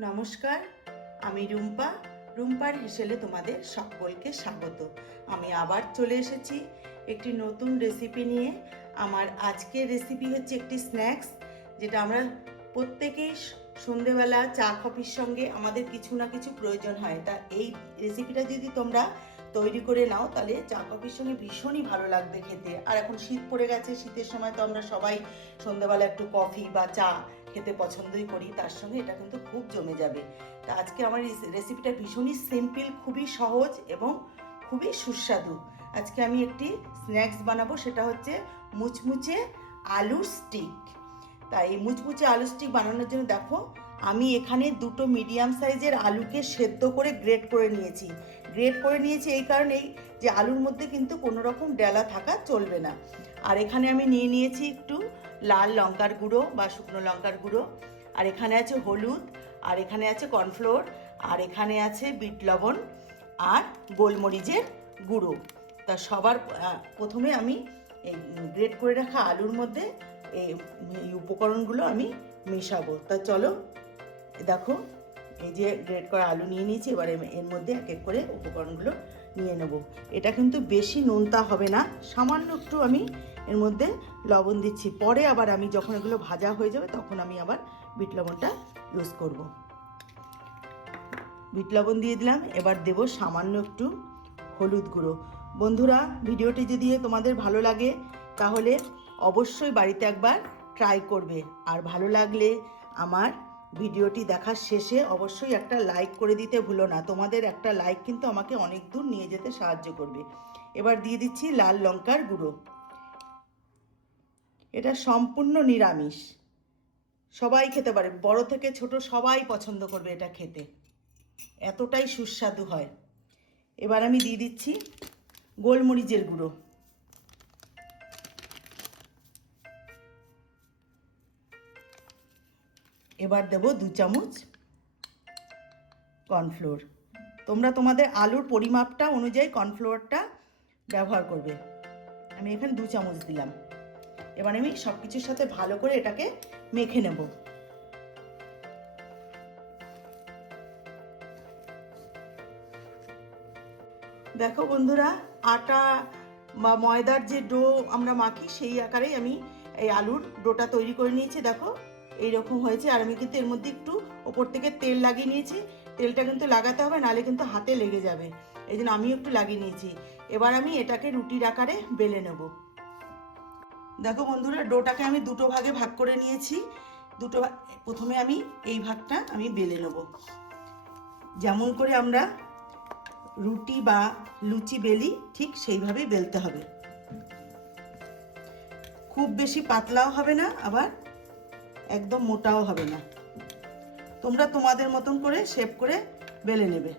নমস্কার, আমি রুম্পা। রুম্পার হেসেলে তোমাদের সকলকে স্বাগত। আমি আবার চলে এসেছি একটি নতুন রেসিপি নিয়ে। আমার আজকের রেসিপি হচ্ছে একটি স্ন্যাক্স যেটা আমরা প্রত্যেকেই সন্ধেবেলা চা কফির সঙ্গে আমাদের কিছু না কিছু প্রয়োজন হয়। তা এই রেসিপিটা যদি তোমরা তৈরি করে নাও, তাহলে চা কফির সঙ্গে ভীষণই ভালো লাগবে খেতে। আর এখন শীত পড়ে গেছে, শীতের সময় তো আমরা সবাই সন্ধেবেলা একটু কফি বা চা খেতে পছন্দই করি, তার সঙ্গে এটা কিন্তু খুব জমে যাবে। তা আজকে আমার এই রেসিপিটা ভীষণই সিম্পল খুবই সহজ এবং খুবই সুস্বাদু। আজকে আমি একটি স্ন্যাক্স বানাবো, সেটা হচ্ছে মুচমুচে আলুর স্টিক তাই এই মুচমুচে আলু স্টিক বানানোর জন্য দেখো, আমি এখানে দুটো মিডিয়াম সাইজের আলুকে সেদ্ধ করে গ্রেট করে নিয়েছি। গ্রেট করে নিয়েছি এই কারণেই যে আলুর মধ্যে কিন্তু কোনো রকম ডেলা থাকা চলবে না। আর এখানে আমি নিয়ে নিয়েছি একটু লাল লঙ্কার গুঁড়ো বা শুকনো লঙ্কার গুঁড়ো। আর এখানে আছে হলুদ, আর এখানে আছে কর্নফ্লোর, আর এখানে আছে বিট লবণ আর গোলমরিচের গুঁড়ো। তা সবার প্রথমে আমি এই গ্রেট করে রাখা আলুর মধ্যে এই উপকরণগুলো আমি মেশাবো। তা চলো, দেখো। এই যে গ্রেট করা আলু নিয়ে নিয়েছি, এবার এর মধ্যে এক এক করে উপকরণগুলো নিয়ে নেব। এটা কিন্তু বেশি নোনতা হবে না, সামান্য একটু আমি এর মধ্যে লবণ দিচ্ছি। পরে আবার আমি যখন এগুলো ভাজা হয়ে যাবে তখন আমি আবার বিট লবণটা ইউজ করব। বিট লবণ দিয়ে দিলাম, এবার দেব সামান্য একটু হলুদ গুঁড়ো। বন্ধুরা, ভিডিওটি যদি তোমাদের ভালো লাগে, তাহলে অবশ্যই বাড়িতে একবার ট্রাই করবে। আর ভালো লাগলে আমার ভিডিওটি দেখার শেষে অবশ্যই একটা লাইক করে দিতে ভুলো না। তোমাদের একটা লাইক কিন্তু আমাকে অনেক দূর নিয়ে যেতে সাহায্য করবে। এবার দিয়ে দিচ্ছি লাল লঙ্কার গুঁড়ো। এটা সম্পূর্ণ নিরামিষ। সবাই খেতে পারে। বড় থেকে ছোট সবাই পছন্দ করবে এটা খেতে। এতটাই সুস্বাদু হয়। এবার আমি দিয়ে দিচ্ছি গোলমরিচের গুঁড়ো। এবার দেব দু চামচ কর্নফ্লোর। তোমরা তোমাদের আলুর পরিমাপটা অনুযায়ী কর্নফ্লোরটা ব্যবহার করবে। আমি এখানে দু চামচ দিলাম। এবার আমি সব কিছুর সাথে ভালো করে এটাকে মেখে নেব। দেখো বন্ধুরা, আটা বা ময়দার যে ডো আমরা মাখি, সেই আকারেই আমি এই আলুর ডোটা তৈরি করে নিয়েছি। দেখো এই রকম হয়েছে। আর আমি কিন্তু এর মধ্যে একটু ওপর থেকে তেল লাগিয়ে নিয়েছি। তেলটা কিন্তু লাগাতে হবে, নাহলে কিন্তু হাতে লেগে যাবে। এই জন্য আমিও একটু লাগিয়ে নিয়েছি। এবার আমি এটাকে রুটির আকারে বেলে নেব। দেখো বন্ধুরা, ডোটাকে আমি দুটো ভাগে ভাগ করে নিয়েছি। দুটো প্রথমে আমি এই ভাগটা আমি বেলে নেব। যেমন করে আমরা রুটি বা লুচি বেলি, ঠিক সেইভাবেই বেলতে হবে। খুব বেশি পাতলাও হবে না, আবার একদম মোটাও হবে না। তোমরা তোমাদের মতন করে শেপ করে বেলে নেবে।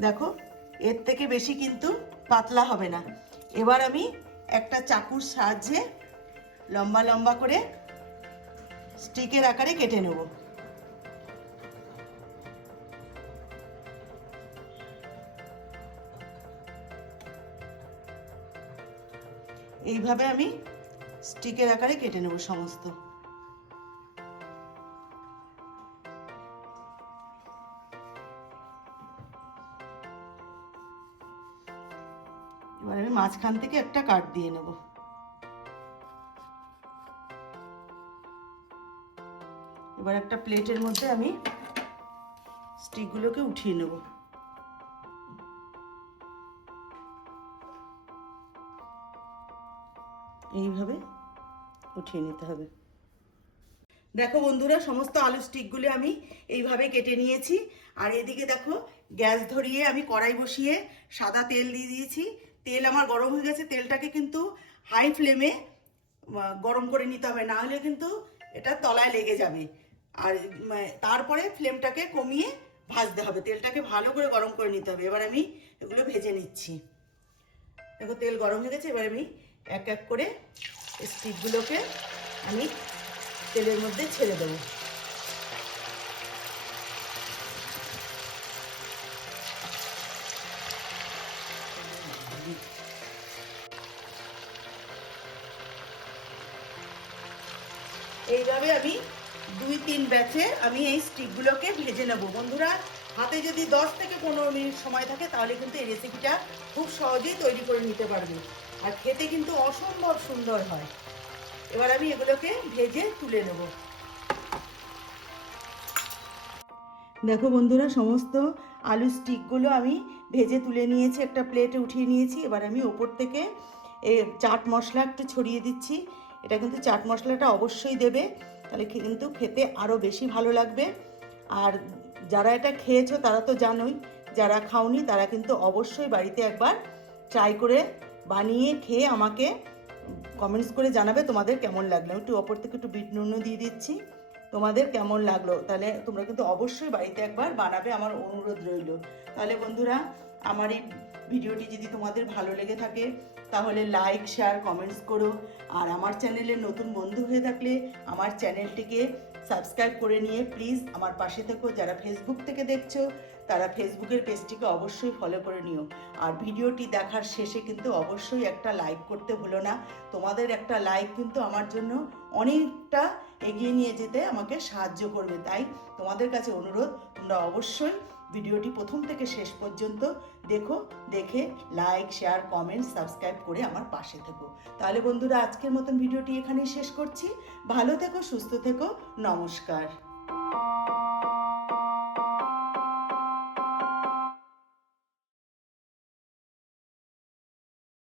দেখো, এর থেকে বেশি কিন্তু পাতলা হবে না। এবার আমি একটা চাকুর সাহায্যে লম্বা লম্বা করে স্টিকের আকারে কেটে নেব। এইভাবে আমি স্টিকের আকারে কেটে নেব সমস্ত। এবার আমি মাঝখান থেকে একটা কাট দিয়ে নেব। এবার একটা প্লেটের মধ্যে আমি স্টিকগুলোকে উঠিয়ে নেব। এইভাবে উঠিয়ে নিতে হবে। দেখো বন্ধুরা, সমস্ত আলু স্টিকগুলি আমি এইভাবে কেটে নিয়েছি। আর এদিকে দেখো, গ্যাস ধরিয়ে আমি কড়াই বসিয়ে সাদা তেল দিয়ে দিয়েছি। তেল আমার গরম হয়ে গেছে, তেলটাকে কিন্তু হাই ফ্লেমে গরম করে নিতে হবে। না হলে কিন্তু এটা তলায় লেগে যাবে। আর তারপরে ফ্লেমটাকে কমিয়ে ভাজতে হবে। তেলটাকে ভালো করে গরম করে নিতে হবে। এবার আমি এগুলো ভেজে নিচ্ছি। দেখো তেল গরম হয়ে গেছে, এবার আমি এক এক করে স্টিকগুলোকে আমি তেলের মধ্যে ছেড়ে দেবো। এইভাবে আমি দুই তিন ব্যাচে আমি এই স্টিকগুলোকে ভেজে নেব। বন্ধুরা, হাতে যদি দশ থেকে পনেরো মিনিট সময় থাকে, তাহলে কিন্তু এই রেসিপিটা খুব সহজেই তৈরি করে নিতে পারবে। আর খেতে কিন্তু অসম্ভব সুন্দর হয়। এবার আমি এগুলোকে ভেজে তুলে নেব। দেখো বন্ধুরা, সমস্ত আলু স্টিকগুলো আমি ভেজে তুলে নিয়েছি, একটা প্লেটে উঠিয়ে নিয়েছি। এবার আমি ওপর থেকে এই চাট মশলা একটু ছড়িয়ে দিচ্ছি। এটা কিন্তু চাট মশলাটা অবশ্যই দেবে, তাহলে কিন্তু খেতে আরও বেশি ভালো লাগবে। আর যারা এটা খেয়েছো তারা তো জানোই, যারা খাওনি তারা কিন্তু অবশ্যই বাড়িতে একবার ট্রাই করে বানিয়ে খেয়ে আমাকে কমেন্টস করে জানাবে তোমাদের কেমন লাগল। একটু ওপর থেকে একটু বিট নুনও দিয়ে দিচ্ছি। তোমাদের কেমন লাগল? তাহলে তোমরা কিন্তু অবশ্যই বাড়িতে একবার বানাবে আমার অনুরোধ রইল। তাহলে বন্ধুরা, আমার এই ভিডিওটি যদি তোমাদের ভালো লেগে থাকে, তাহলে লাইক শেয়ার কমেন্টস করো। আর আমার চ্যানেলে নতুন বন্ধু হয়ে থাকলে আমার চ্যানেলটিকে সাবস্ক্রাইব করে নিয়ে প্লিজ আমার পাশে থেকো। যারা ফেসবুক থেকে দেখছ, তারা ফেসবুকের পেজটিকে অবশ্যই ফলো করে নিও। আর ভিডিওটি দেখার শেষে কিন্তু অবশ্যই একটা লাইক করতে হলো না। তোমাদের একটা লাইক কিন্তু আমার জন্য অনেকটা এগিয়ে নিয়ে যেতে আমাকে সাহায্য করবে, তাই তোমাদের কাছে অনুরোধ, তোমরা অবশ্যই ভিডিওটি প্রথম থেকে শেষ পর্যন্ত দেখো, দেখে লাইক শেয়ার কমেন্ট সাবস্ক্রাইব করে আমার পাশে থেকো। তাহলে বন্ধুরা, আজকের মতন ভিডিওটি এখানেই শেষ করছি। ভালো থেকো, সুস্থ থেকো, নমস্কার।